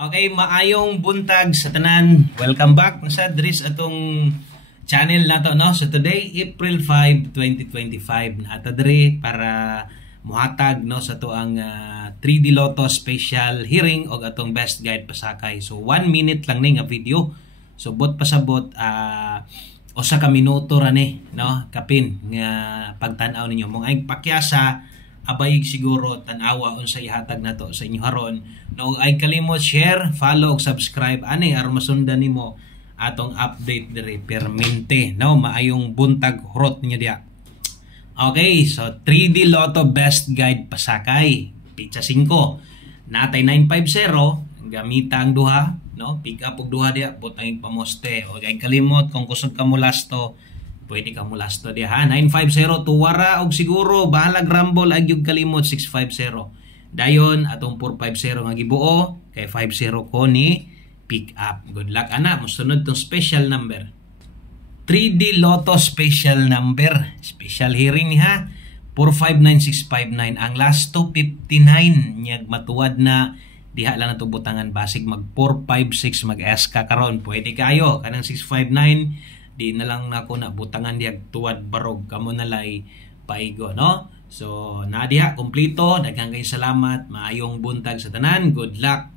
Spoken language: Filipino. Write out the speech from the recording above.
Okay, maayong buntag sa tanan. Welcome back sa Dris atong channel nato, no? So today, April 5, 2025 na ato diri para muhatag, no, sa to ang 3D Lotto special hearing og atong best guide pasakay. So 1 minute lang ni nga video. So bot pasabot usa ka minuto ra ni, no, kapin nga pagtan-aw ninyo mong ay pakyasa abayig siguro tan-awa unsa ihatag nato sa inyo haron. No, ay kalimot share, follow ug subscribe ani aron masundan nimo atong update diri permente, no? Maayong buntag hurot niyo diha. Okay, so 3D Lotto best guide pasakay pitsa 5 natay 950 gamita ang duha, no? Pick up og duha diha butang pamoste. O ay kalimot kung kusog ka mo lasto pwede ka mulasto diya ha. 950 tuwara og siguro bahalag rumble ag yung kalimot 650. Dayon atong 450 nga gibuo kay 50 ko ni pick up. Good luck ana. Mosunod tong special number. 3D Lotto special number. Special hearing ni ha. 459659 ang last to 59 nyag matuwad na diha lang nato butangan basig mag 456 mag SK karon pwede kayo kanang 659 di na lang nako na butangan diag tuwad barog kamo nalay paigo, no? So na diha kompleto. Daghang kay salamat, maayong buntag sa tanan, good luck.